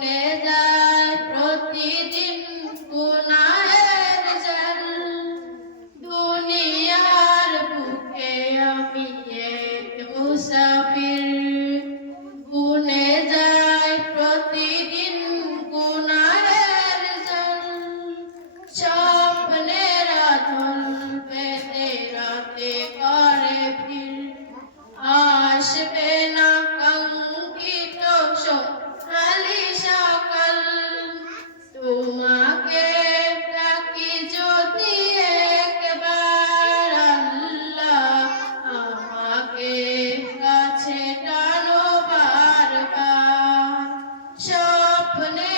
বুনে যায় প্রতিদিন গুনাহের জাল। দুনিয়ার বুকে আমি এক মুসাফির, বুনে যায় প্রতিদিন গুনাহের জাল। স্বপ্নের আঁচল পেতে রাতে করে ভিড়, আসবে না কাঙ্ক্ষিত সোনালি সকাল। তোমাকে ডাকি যদি একবার আল্লাহ, আমাকে কাছে টানো বারবার। স্বপ্নে